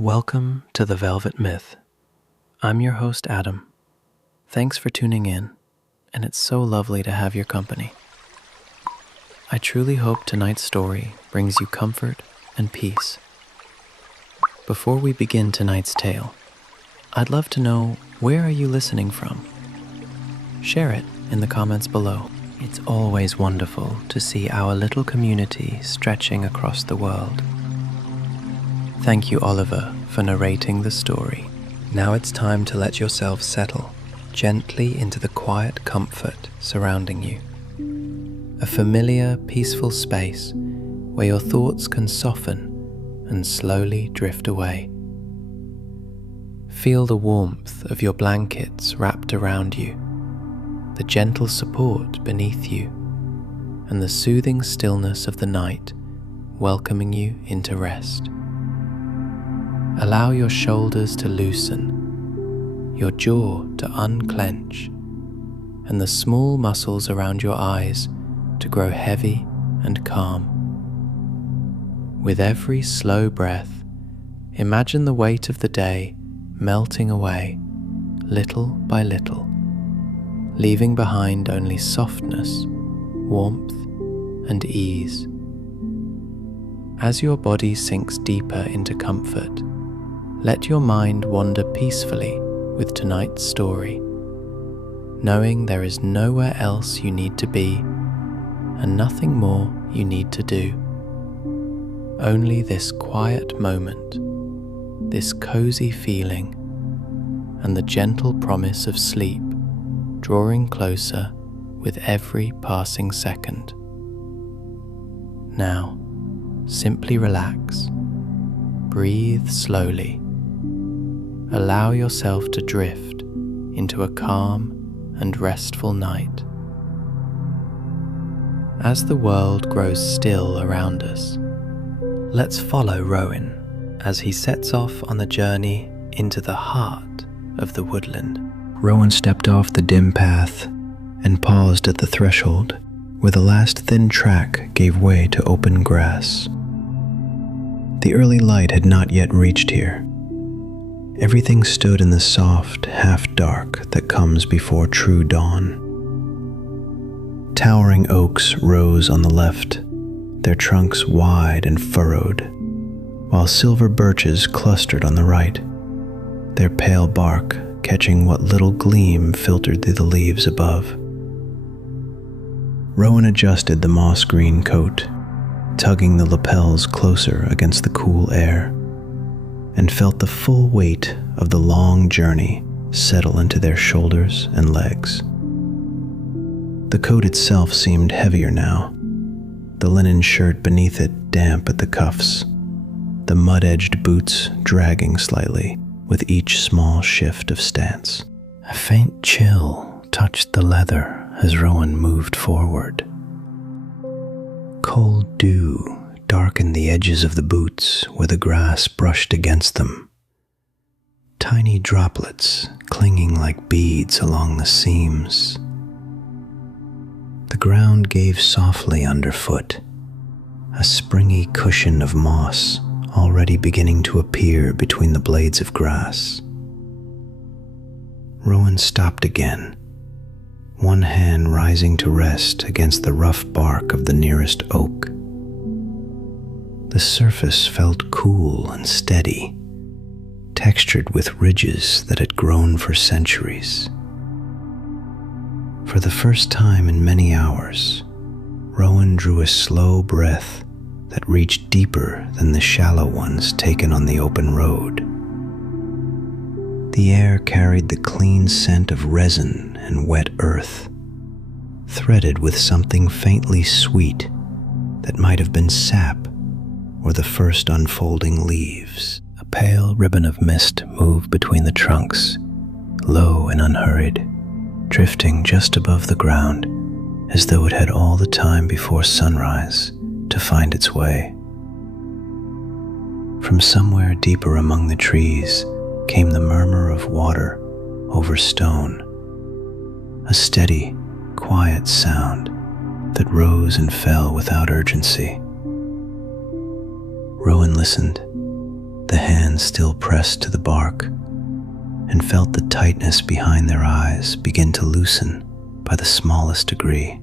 Welcome to The Velvet Myth. I'm your host, Adam. Thanks for tuning in, and it's so lovely to have your company. I truly hope tonight's story brings you comfort and peace. Before we begin tonight's tale, I'd love to know, where are you listening from? Share it in the comments below. It's always wonderful to see our little community stretching across the world. Thank you, Oliver, for narrating the story. Now it's time to let yourself settle gently into the quiet comfort surrounding you. A familiar, peaceful space where your thoughts can soften and slowly drift away. Feel the warmth of your blankets wrapped around you, the gentle support beneath you, and the soothing stillness of the night welcoming you into rest. Allow your shoulders to loosen, your jaw to unclench, and the small muscles around your eyes to grow heavy and calm. With every slow breath, imagine the weight of the day melting away, little by little, leaving behind only softness, warmth, and ease. As your body sinks deeper into comfort, let your mind wander peacefully with tonight's story, knowing there is nowhere else you need to be and nothing more you need to do. Only this quiet moment, this cozy feeling, and the gentle promise of sleep drawing closer with every passing second. Now, simply relax, breathe slowly. Allow yourself to drift into a calm and restful night. As the world grows still around us, let's follow Rowan as he sets off on the journey into the heart of the woodland. Rowan stepped off the dim path and paused at the threshold, where the last thin track gave way to open grass. The early light had not yet reached here. Everything stood in the soft half-dark that comes before true dawn. Towering oaks rose on the left, their trunks wide and furrowed, while silver birches clustered on the right, their pale bark catching what little gleam filtered through the leaves above. Rowan adjusted the moss-green coat, tugging the lapels closer against the cool air, and felt the full weight of the long journey settle into their shoulders and legs. The coat itself seemed heavier now, the linen shirt beneath it damp at the cuffs, the mud-edged boots dragging slightly with each small shift of stance. A faint chill touched the leather as Rowan moved forward. Cold dew darkened the edges of the boots where the grass brushed against them, tiny droplets clinging like beads along the seams. The ground gave softly underfoot, a springy cushion of moss already beginning to appear between the blades of grass. Rowan stopped again, one hand rising to rest against the rough bark of the nearest oak. The surface felt cool and steady, textured with ridges that had grown for centuries. For the first time in many hours, Rowan drew a slow breath that reached deeper than the shallow ones taken on the open road. The air carried the clean scent of resin and wet earth, threaded with something faintly sweet that might have been sap or the first unfolding leaves. A pale ribbon of mist moved between the trunks, low and unhurried, drifting just above the ground as though it had all the time before sunrise to find its way. From somewhere deeper among the trees came the murmur of water over stone, a steady, quiet sound that rose and fell without urgency. Rowan listened, the hands still pressed to the bark, and felt the tightness behind their eyes begin to loosen by the smallest degree.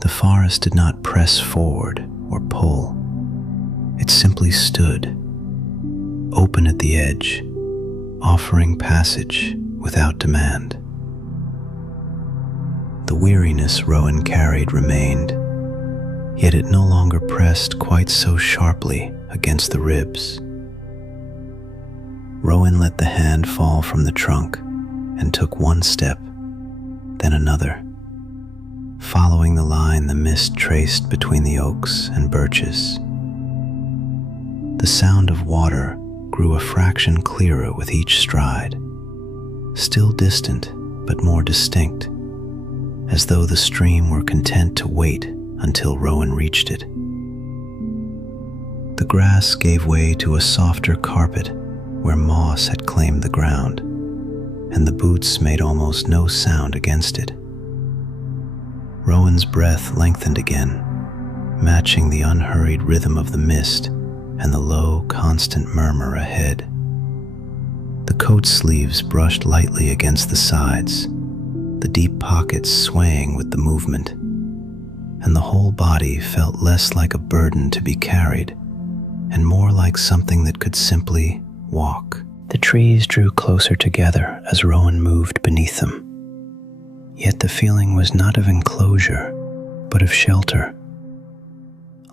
The forest did not press forward or pull. It simply stood, open at the edge, offering passage without demand. The weariness Rowan carried remained, yet it no longer pressed quite so sharply against the ribs. Rowan let the hand fall from the trunk and took one step, then another, following the line the mist traced between the oaks and birches. The sound of water grew a fraction clearer with each stride, still distant but more distinct, as though the stream were content to wait until Rowan reached it. The grass gave way to a softer carpet where moss had claimed the ground, and the boots made almost no sound against it. Rowan's breath lengthened again, matching the unhurried rhythm of the mist and the low, constant murmur ahead. The coat sleeves brushed lightly against the sides, the deep pockets swaying with the movement, and the whole body felt less like a burden to be carried and more like something that could simply walk. The trees drew closer together as Rowan moved beneath them. Yet the feeling was not of enclosure, but of shelter.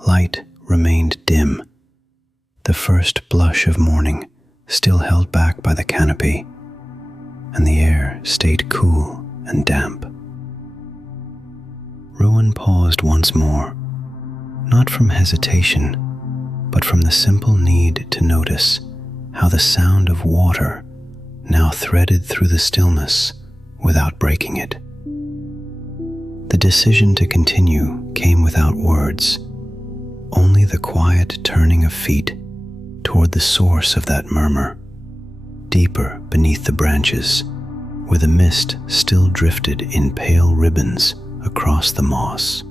Light remained dim, the first blush of morning still held back by the canopy, and the air stayed cool and damp. Rowan paused once more, not from hesitation, but from the simple need to notice how the sound of water now threaded through the stillness without breaking it. The decision to continue came without words, only the quiet turning of feet toward the source of that murmur, deeper beneath the branches, where the mist still drifted in pale ribbons across the moss.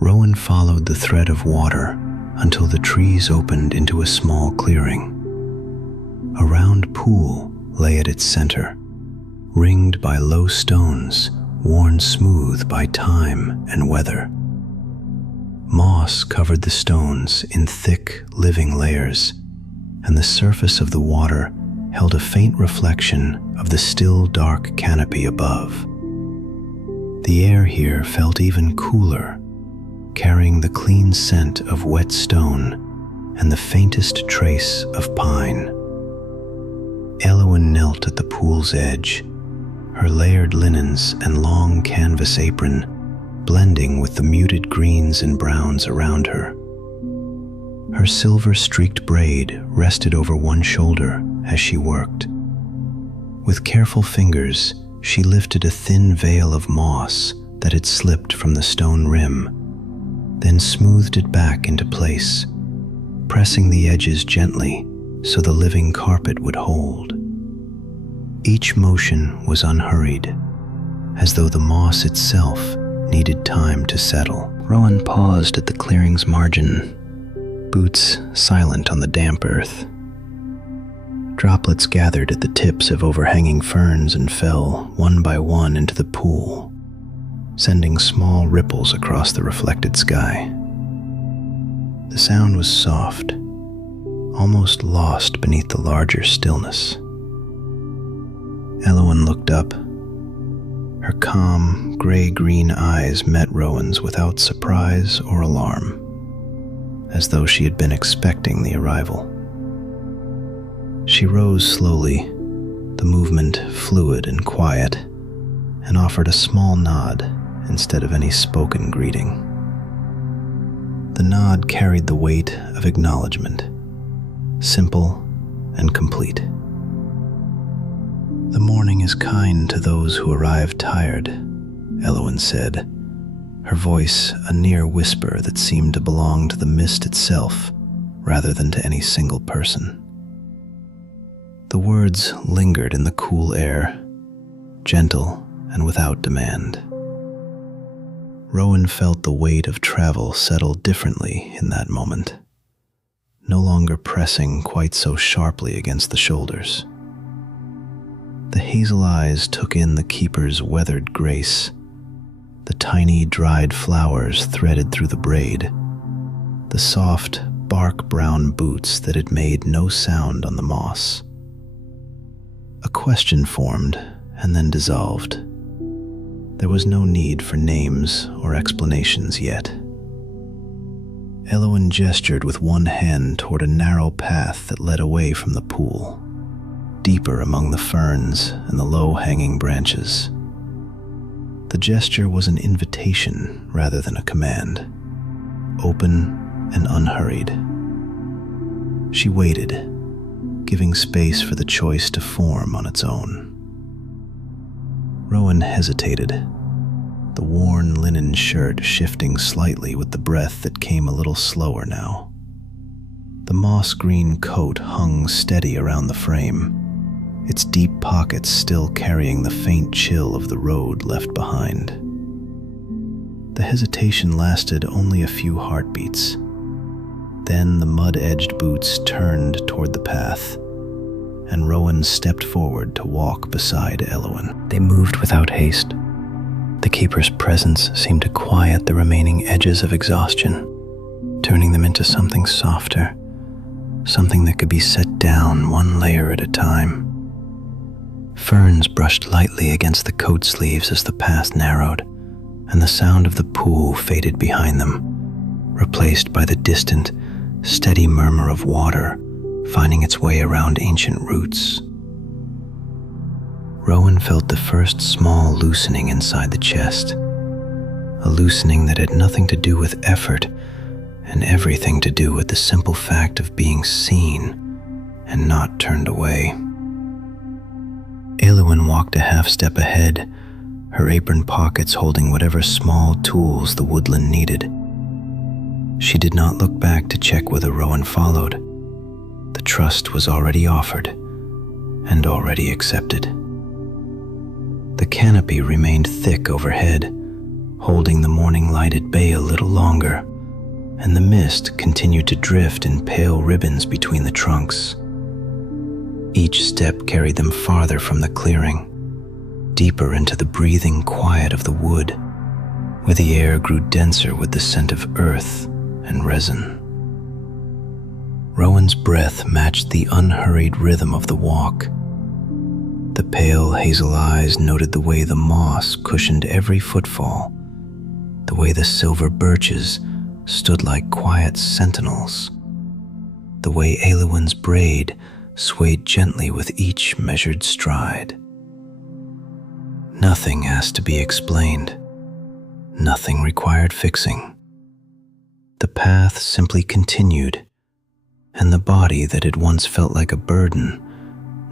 Rowan followed the thread of water until the trees opened into a small clearing. A round pool lay at its center, ringed by low stones worn smooth by time and weather. Moss covered the stones in thick, living layers, and the surface of the water held a faint reflection of the still dark canopy above. The air here felt even cooler, carrying the clean scent of wet stone and the faintest trace of pine. Eowyn knelt at the pool's edge, her layered linens and long canvas apron blending with the muted greens and browns around her. Her silver-streaked braid rested over one shoulder as she worked. With careful fingers, she lifted a thin veil of moss that had slipped from the stone rim, then smoothed it back into place, pressing the edges gently so the living carpet would hold. Each motion was unhurried, as though the moss itself needed time to settle. Rowan paused at the clearing's margin, boots silent on the damp earth. Droplets gathered at the tips of overhanging ferns and fell one by one into the pool, sending small ripples across the reflected sky. The sound was soft, almost lost beneath the larger stillness. Eowyn looked up. Her calm, gray-green eyes met Rowan's without surprise or alarm, as though she had been expecting the arrival. She rose slowly, the movement fluid and quiet, and offered a small nod instead of any spoken greeting. The nod carried the weight of acknowledgement, simple and complete. "The morning is kind to those who arrive tired," Eowyn said, her voice a near whisper that seemed to belong to the mist itself rather than to any single person. The words lingered in the cool air, gentle and without demand. Rowan felt the weight of travel settle differently in that moment. no longer pressing quite so sharply against the shoulders. The hazel eyes took in the keeper's weathered grace, the tiny dried flowers threaded through the braid, the soft bark brown boots that had made no sound on the moss. A question formed and then dissolved. There was no need for names or explanations yet. Eowyn gestured with one hand toward a narrow path that led away from the pool, deeper among the ferns and the low-hanging branches. The gesture was an invitation rather than a command, open and unhurried. She waited, giving space for the choice to form on its own. Rowan hesitated, the worn linen shirt shifting slightly with the breath that came a little slower now. The moss-green coat hung steady around the frame, its deep pockets still carrying the faint chill of the road left behind. The hesitation lasted only a few heartbeats. Then the mud-edged boots turned toward the path, and Rowan stepped forward to walk beside Eowyn. They moved without haste. The keeper's presence seemed to quiet the remaining edges of exhaustion, turning them into something softer, something that could be set down one layer at a time. Ferns brushed lightly against the coat sleeves as the path narrowed, and the sound of the pool faded behind them, replaced by the distant, steady murmur of water finding its way around ancient roots. Rowan felt the first small loosening inside the chest, a loosening that had nothing to do with effort and everything to do with the simple fact of being seen and not turned away. Eowyn walked a half step ahead, her apron pockets holding whatever small tools the woodland needed. She did not look back to check whether Rowan followed. The trust was already offered and already accepted. The canopy remained thick overhead, holding the morning light at bay a little longer, and the mist continued to drift in pale ribbons between the trunks. Each step carried them farther from the clearing, deeper into the breathing quiet of the wood, where the air grew denser with the scent of earth and resin. Rowan's breath matched the unhurried rhythm of the walk. The pale hazel eyes noted the way the moss cushioned every footfall, the way the silver birches stood like quiet sentinels, the way Eowyn's braid swayed gently with each measured stride. Nothing asked to be explained. Nothing required fixing. The path simply continued, and the body that had once felt like a burden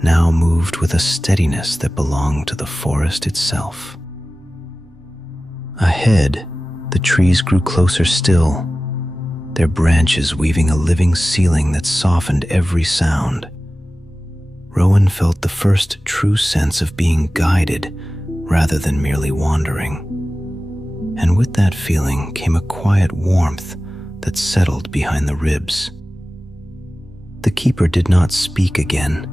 now moved with a steadiness that belonged to the forest itself. Ahead, the trees grew closer still, their branches weaving a living ceiling that softened every sound. Rowan felt the first true sense of being guided rather than merely wandering. And with that feeling came a quiet warmth that settled behind the ribs. The keeper did not speak again,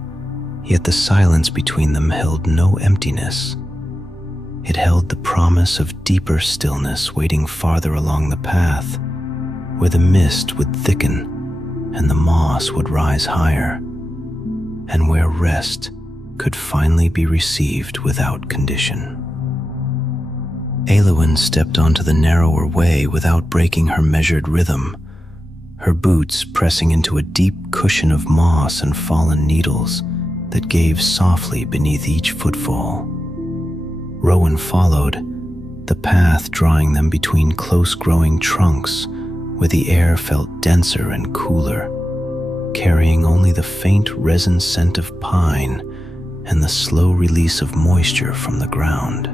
yet the silence between them held no emptiness. It held the promise of deeper stillness waiting farther along the path, where the mist would thicken and the moss would rise higher, and where rest could finally be received without condition. Eowyn stepped onto the narrower way without breaking her measured rhythm, her boots pressing into a deep cushion of moss and fallen needles that gave softly beneath each footfall. Rowan followed, the path drawing them between close-growing trunks where the air felt denser and cooler, carrying only the faint resin scent of pine and the slow release of moisture from the ground.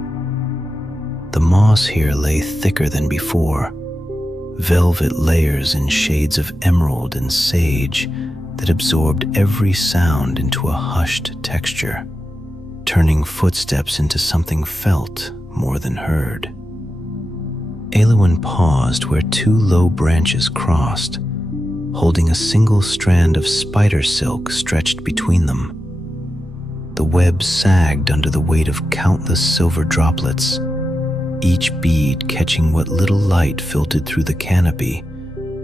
The moss here lay thicker than before, velvet layers in shades of emerald and sage that absorbed every sound into a hushed texture, turning footsteps into something felt more than heard. Eowyn paused where two low branches crossed, holding a single strand of spider silk stretched between them. The web sagged under the weight of countless silver droplets, each bead catching what little light filtered through the canopy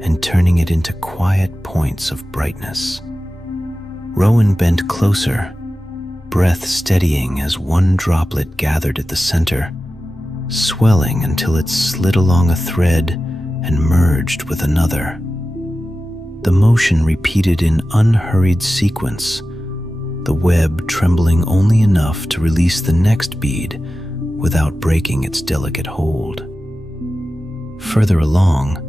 and turning it into quiet points of brightness. Rowan bent closer, breath steadying as one droplet gathered at the center, swelling until it slid along a thread and merged with another. The motion repeated in unhurried sequence, the web trembling only enough to release the next bead without breaking its delicate hold. Further along,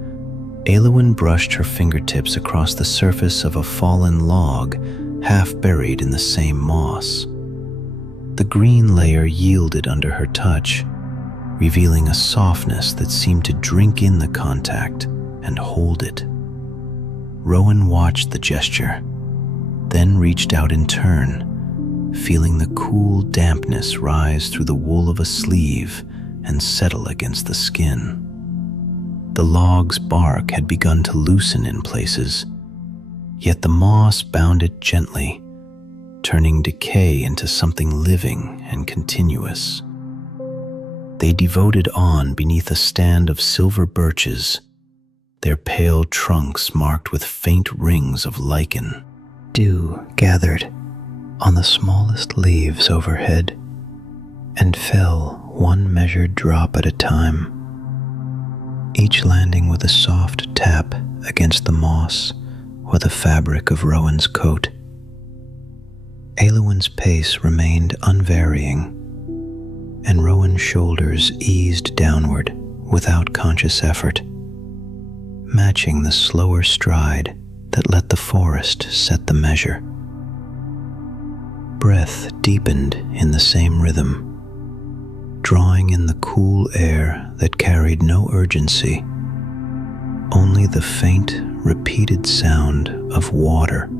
Eowyn brushed her fingertips across the surface of a fallen log half buried in the same moss. The green layer yielded under her touch, revealing a softness that seemed to drink in the contact and hold it. Rowan watched the gesture, then reached out in turn, feeling the cool dampness rise through the wool of a sleeve and settle against the skin. The log's bark had begun to loosen in places, yet the moss bound it gently, turning decay into something living and continuous. They devoted on beneath a stand of silver birches, their pale trunks marked with faint rings of lichen. Dew gathered on the smallest leaves overhead and fell one measured drop at a time, each landing with a soft tap against the moss or the fabric of Rowan's coat. Eowyn's pace remained unvarying, and Rowan's shoulders eased downward without conscious effort, matching the slower stride that let the forest set the measure. Breath deepened in the same rhythm, drawing in the cool air that carried no urgency, only the faint, repeated sound of water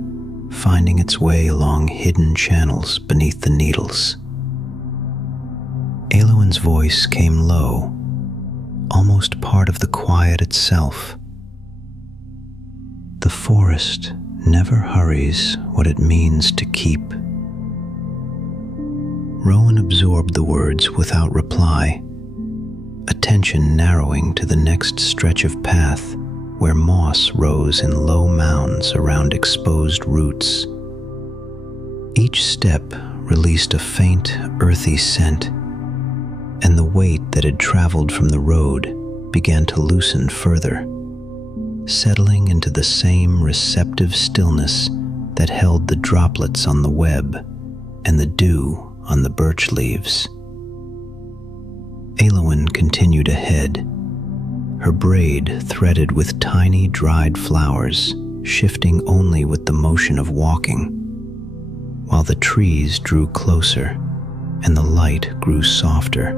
finding its way along hidden channels beneath the needles. Eowyn's voice came low, almost part of the quiet itself. The forest never hurries what it means to keep. Rowan absorbed the words without reply, attention narrowing to the next stretch of path where moss rose in low mounds around exposed roots. Each step released a faint, earthy scent, and the weight that had traveled from the road began to loosen further, settling into the same receptive stillness that held the droplets on the web and the dew on the birch leaves. Eowyn continued ahead, her braid threaded with tiny dried flowers, shifting only with the motion of walking, while the trees drew closer and the light grew softer,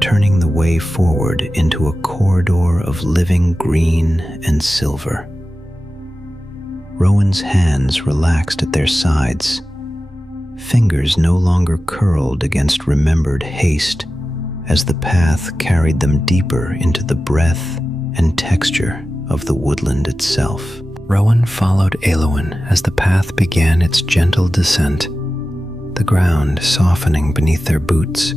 turning the way forward into a corridor of living green and silver. Rowan's hands relaxed at their sides, fingers no longer curled against remembered haste as the path carried them deeper into the breadth and texture of the woodland itself. Rowan followed Eowyn as the path began its gentle descent, the ground softening beneath their boots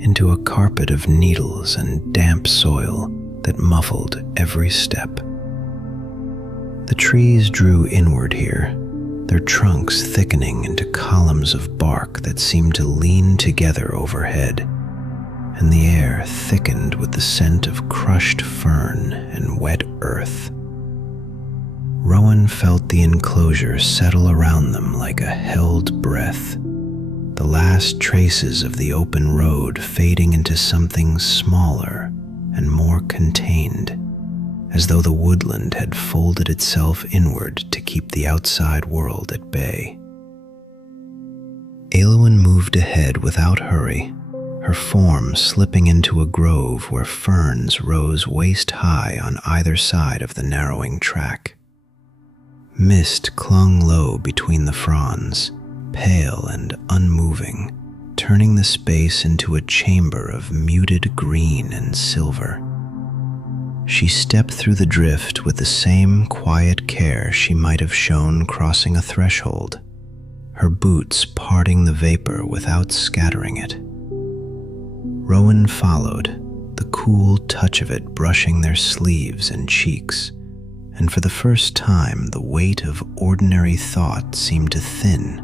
into a carpet of needles and damp soil that muffled every step. The trees drew inward here, their trunks thickening into columns of bark that seemed to lean together overhead, and the air thickened with the scent of crushed fern and wet earth. Rowan felt the enclosure settle around them like a held breath, the last traces of the open road fading into something smaller and more contained, as though the woodland had folded itself inward to keep the outside world at bay. Eowyn moved ahead without hurry, her form slipping into a grove where ferns rose waist-high on either side of the narrowing track. Mist clung low between the fronds, pale and unmoving, turning the space into a chamber of muted green and silver. She stepped through the drift with the same quiet care she might have shown crossing a threshold, her boots parting the vapor without scattering it. Rowan followed, the cool touch of it brushing their sleeves and cheeks, and for the first time the weight of ordinary thought seemed to thin,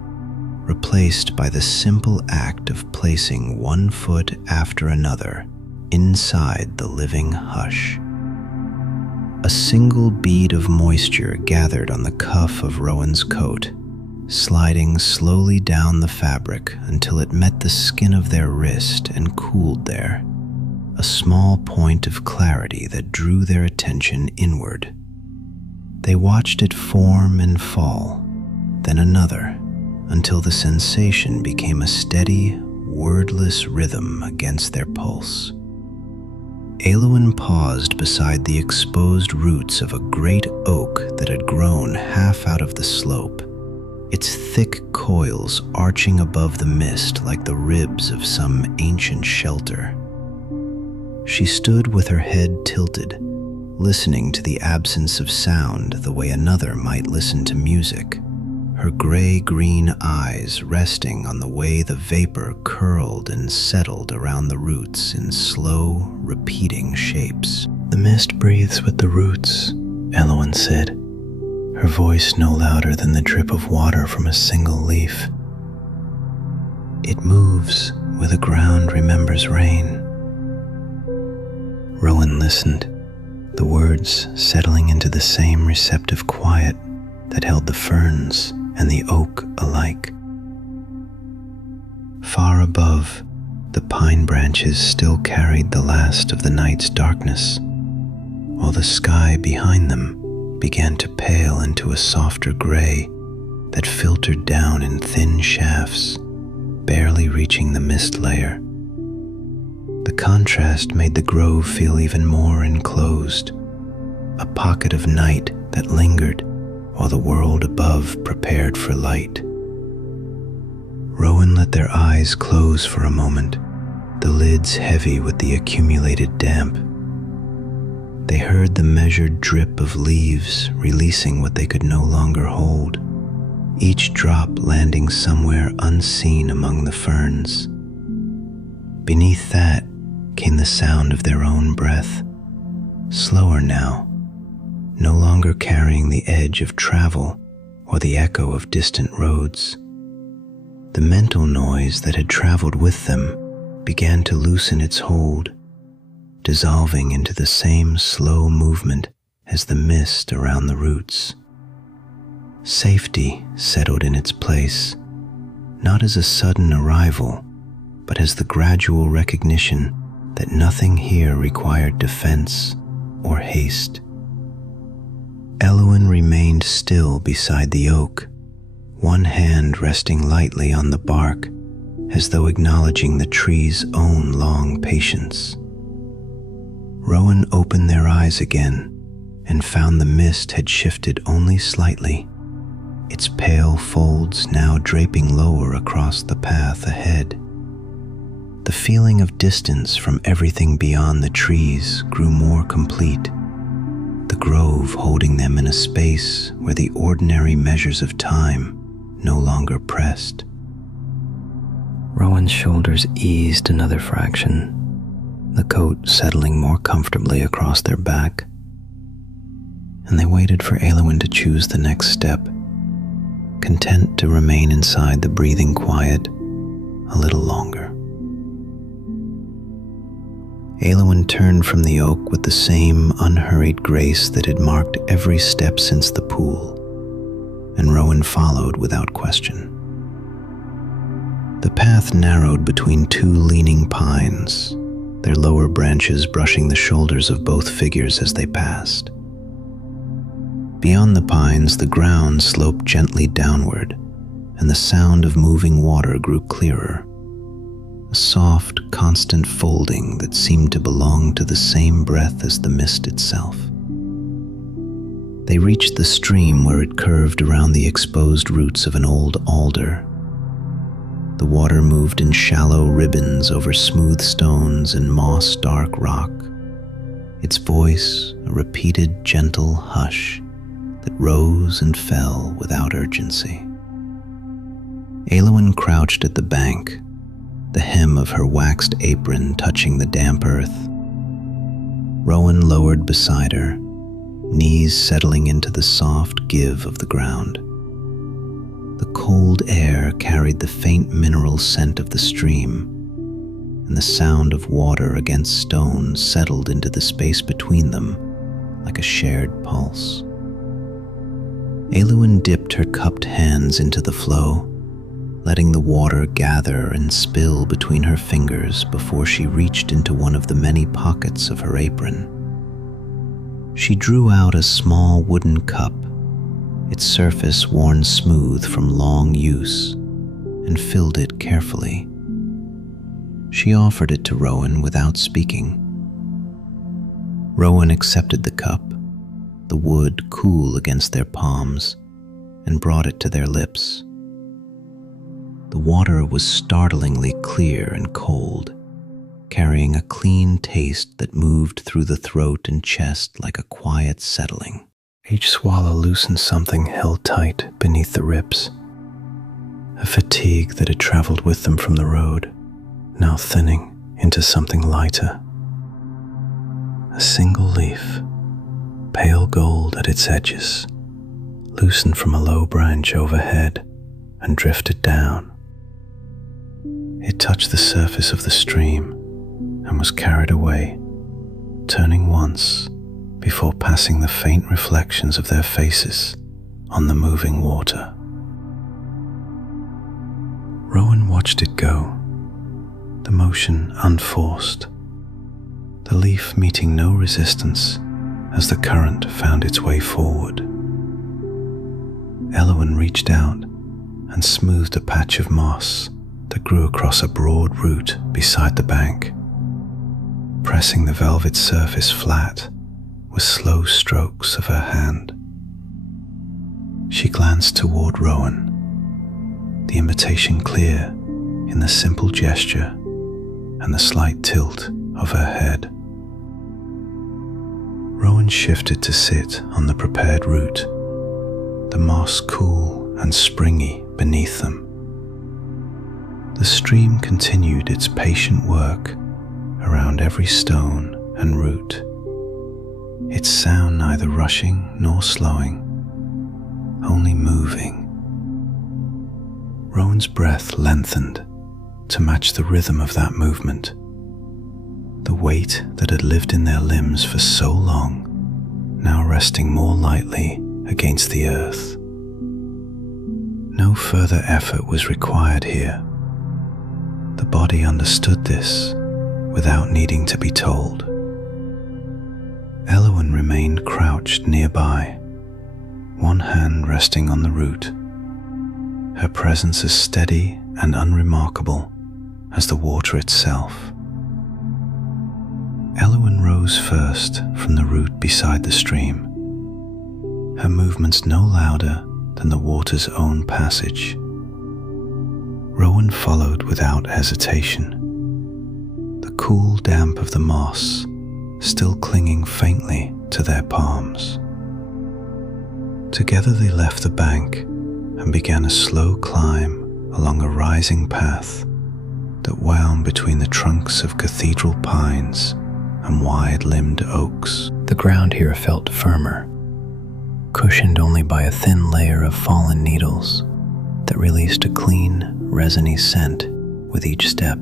replaced by the simple act of placing one foot after another inside the living hush. A single bead of moisture gathered on the cuff of Rowan's coat, sliding slowly down the fabric until it met the skin of their wrist and cooled there, a small point of clarity that drew their attention inward. They watched it form and fall, then another, until the sensation became a steady, wordless rhythm against their pulse. Eowyn paused beside the exposed roots of a great oak that had grown half out of the slope, its thick coils arching above the mist like the ribs of some ancient shelter. She stood with her head tilted, listening to the absence of sound the way another might listen to music, her gray-green eyes resting on the way the vapor curled and settled around the roots in slow, repeating shapes. "The mist breathes with the roots," Eowyn said, her voice no louder than the drip of water from a single leaf. "It moves where the ground remembers rain." Rowan listened, the words settling into the same receptive quiet that held the ferns and the oak alike. Far above, the pine branches still carried the last of the night's darkness, while the sky behind them began to pale into a softer gray that filtered down in thin shafts, barely reaching the mist layer. The contrast made the grove feel even more enclosed, a pocket of night that lingered while the world above prepared for light. Rowan let their eyes close for a moment, the lids heavy with the accumulated damp. They heard the measured drip of leaves releasing what they could no longer hold, each drop landing somewhere unseen among the ferns. Beneath that came the sound of their own breath, slower now, no longer carrying the edge of travel or the echo of distant roads. The mental noise that had traveled with them began to loosen its hold, dissolving into the same slow movement as the mist around the roots. Safety settled in its place, not as a sudden arrival, but as the gradual recognition that nothing here required defense or haste. Eowyn remained still beside the oak, one hand resting lightly on the bark, as though acknowledging the tree's own long patience. Rowan opened their eyes again and found the mist had shifted only slightly, its pale folds now draping lower across the path ahead. The feeling of distance from everything beyond the trees grew more complete, the grove holding them in a space where the ordinary measures of time no longer pressed. Rowan's shoulders eased another fraction, the coat settling more comfortably across their back, and they waited for Eowyn to choose the next step, content to remain inside the breathing quiet a little longer. Eowyn turned from the oak with the same unhurried grace that had marked every step since the pool, and Rowan followed without question. The path narrowed between two leaning pines, their lower branches brushing the shoulders of both figures as they passed. Beyond the pines, the ground sloped gently downward, and the sound of moving water grew clearer, a soft, constant folding that seemed to belong to the same breath as the mist itself. They reached the stream where it curved around the exposed roots of an old alder. The water moved in shallow ribbons over smooth stones and moss-dark rock, its voice a repeated gentle hush that rose and fell without urgency. Eowyn crouched at the bank, the hem of her waxed apron touching the damp earth. Rowan lowered beside her, knees settling into the soft give of the ground. The cold air carried the faint mineral scent of the stream, and the sound of water against stone settled into the space between them like a shared pulse. Eowyn dipped her cupped hands into the flow, letting the water gather and spill between her fingers before she reached into one of the many pockets of her apron. She drew out a small wooden cup, its surface worn smooth from long use, and filled it carefully. She offered it to Rowan without speaking. Rowan accepted the cup, the wood cool against their palms, and brought it to their lips. The water was startlingly clear and cold, carrying a clean taste that moved through the throat and chest like a quiet settling. Each swallow loosened something held tight beneath the ribs, a fatigue that had traveled with them from the road, now thinning into something lighter. A single leaf, pale gold at its edges, loosened from a low branch overhead and drifted down. It touched the surface of the stream and was carried away, turning once before passing the faint reflections of their faces on the moving water. Rowan watched it go, the motion unforced, the leaf meeting no resistance as the current found its way forward. Eowyn reached out and smoothed a patch of moss that grew across a broad root beside the bank, pressing the velvet surface flat with slow strokes of her hand. She glanced toward Rowan, the invitation clear in the simple gesture and the slight tilt of her head. Rowan shifted to sit on the prepared root, the moss cool and springy beneath them. The stream continued its patient work around every stone and root, its sound neither rushing nor slowing, only moving. Rowan's breath lengthened to match the rhythm of that movement, the weight that had lived in their limbs for so long, now resting more lightly against the earth. No further effort was required here. The body understood this without needing to be told. Eowyn remained crouched nearby, one hand resting on the root, her presence as steady and unremarkable as the water itself. Eowyn rose first from the root beside the stream, her movements no louder than the water's own passage. Rowan followed without hesitation, the cool damp of the moss still clinging faintly to their palms. Together they left the bank and began a slow climb along a rising path that wound between the trunks of cathedral pines and wide-limbed oaks. The ground here felt firmer, cushioned only by a thin layer of fallen needles that released a clean, resiny scent with each step.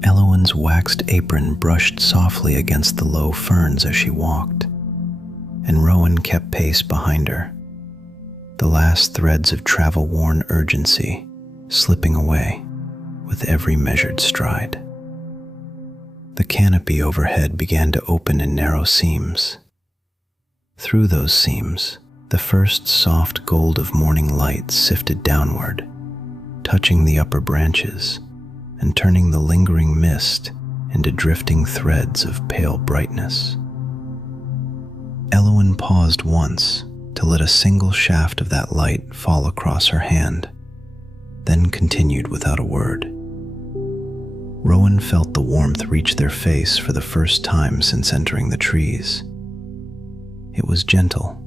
Eowyn's waxed apron brushed softly against the low ferns as she walked, and Rowan kept pace behind her, the last threads of travel-worn urgency slipping away with every measured stride. The canopy overhead began to open in narrow seams. Through those seams, the first soft gold of morning light sifted downward, touching the upper branches and turning the lingering mist into drifting threads of pale brightness. Eowyn paused once to let a single shaft of that light fall across her hand, then continued without a word. Rowan felt the warmth reach their face for the first time since entering the trees. It was gentle,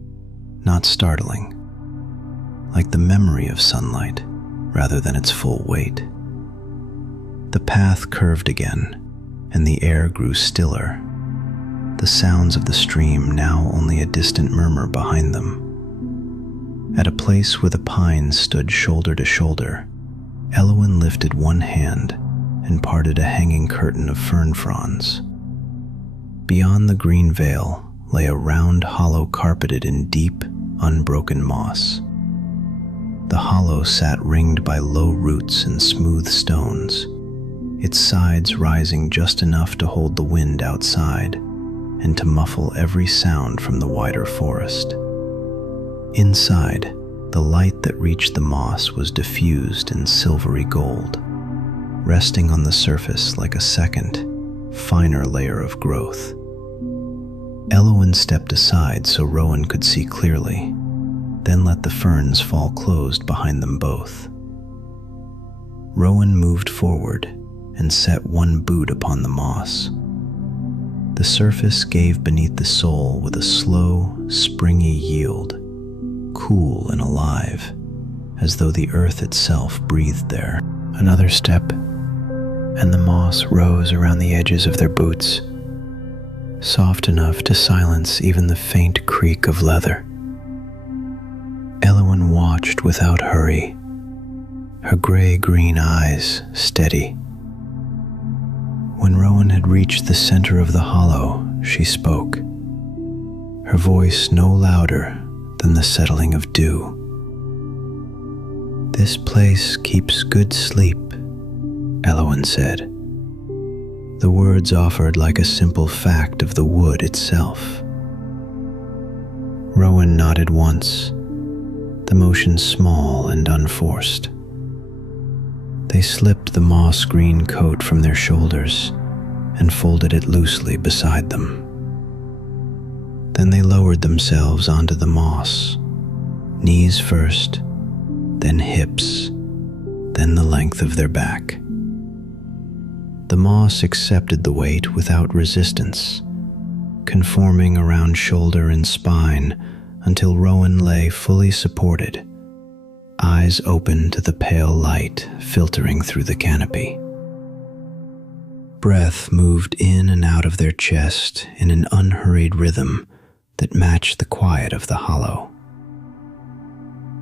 not startling, like the memory of sunlight rather than its full weight. The path curved again, and the air grew stiller, the sounds of the stream now only a distant murmur behind them. At a place where the pines stood shoulder to shoulder, Eowyn lifted one hand and parted a hanging curtain of fern fronds. Beyond the green veil lay a round hollow carpeted in deep, unbroken moss. The hollow sat ringed by low roots and smooth stones, its sides rising just enough to hold the wind outside and to muffle every sound from the wider forest. Inside, the light that reached the moss was diffused in silvery gold, resting on the surface like a second, finer layer of growth. Eowyn stepped aside so Rowan could see clearly, then let the ferns fall closed behind them both. Rowan moved forward and set one boot upon the moss. The surface gave beneath the sole with a slow, springy yield, cool and alive, as though the earth itself breathed there. Another step, and the moss rose around the edges of their boots, soft enough to silence even the faint creak of leather. Eowyn watched without hurry, her gray-green eyes steady. When Rowan had reached the center of the hollow, she spoke, her voice no louder than the settling of dew. "This place keeps good sleep," Eowyn said, the words offered like a simple fact of the wood itself. Rowan nodded once, the motion small and unforced. They slipped the moss-green coat from their shoulders and folded it loosely beside them. Then they lowered themselves onto the moss, knees first, then hips, then the length of their back. The moss accepted the weight without resistance, conforming around shoulder and spine until Rowan lay fully supported, eyes open to the pale light filtering through the canopy. Breath moved in and out of their chest in an unhurried rhythm that matched the quiet of the hollow.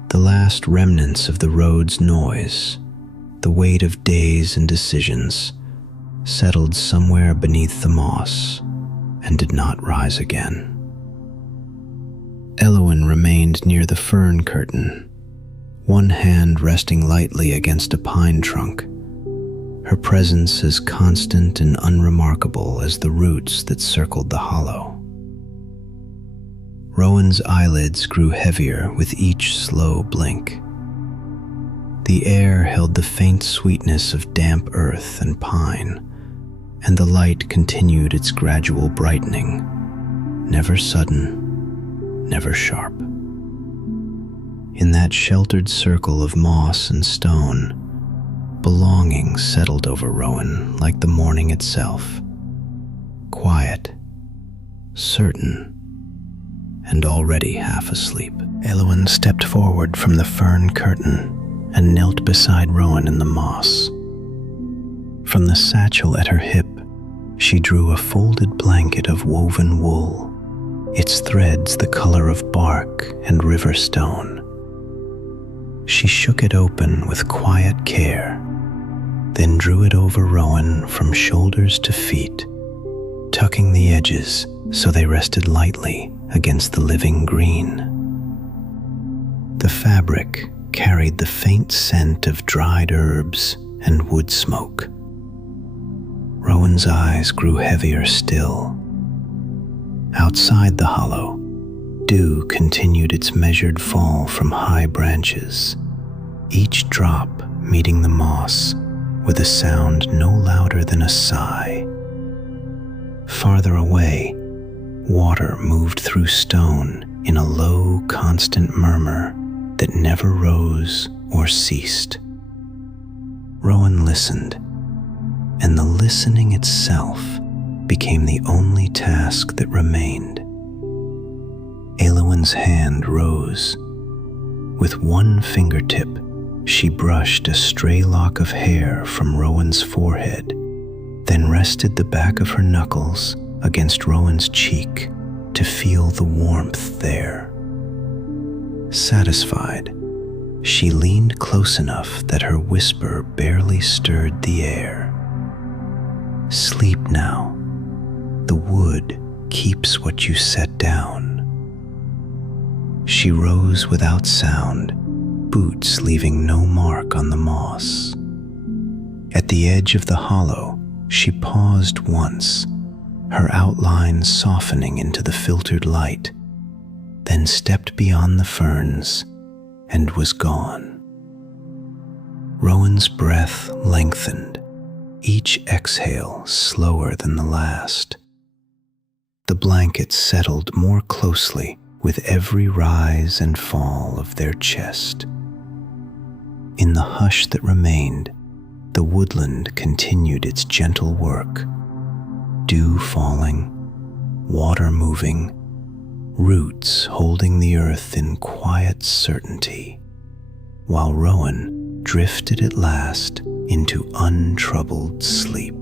The last remnants of the road's noise, the weight of days and decisions, settled somewhere beneath the moss and did not rise again. Eowyn remained near the fern curtain, one hand resting lightly against a pine trunk, her presence as constant and unremarkable as the roots that circled the hollow. Rowan's eyelids grew heavier with each slow blink. The air held the faint sweetness of damp earth and pine, and the light continued its gradual brightening, never sudden, never sharp. In that sheltered circle of moss and stone, belonging settled over Rowan like the morning itself, quiet, certain, and already half asleep. Eowyn stepped forward from the fern curtain and knelt beside Rowan in the moss. From the satchel at her hip, she drew a folded blanket of woven wool, its threads the color of bark and river stone. She shook it open with quiet care, then drew it over Rowan from shoulders to feet, tucking the edges so they rested lightly against the living green. The fabric carried the faint scent of dried herbs and wood smoke. Rowan's eyes grew heavier still. Outside the hollow, dew continued its measured fall from high branches, each drop meeting the moss with a sound no louder than a sigh. Farther away, water moved through stone in a low, constant murmur that never rose or ceased. Rowan listened, and the listening itself became the only task that remained. Eowyn's hand rose. With one fingertip, she brushed a stray lock of hair from Rowan's forehead, then rested the back of her knuckles against Rowan's cheek to feel the warmth there. Satisfied, she leaned close enough that her whisper barely stirred the air. "Sleep now. The wood keeps what you set down." She rose without sound, boots leaving no mark on the moss. At the edge of the hollow, she paused once, her outline softening into the filtered light, then stepped beyond the ferns and was gone. Rowan's breath lengthened, each exhale slower than the last. The blankets settled more closely with every rise and fall of their chest. In the hush that remained, the woodland continued its gentle work, dew falling, water moving, roots holding the earth in quiet certainty, while Rowan drifted at last into untroubled sleep.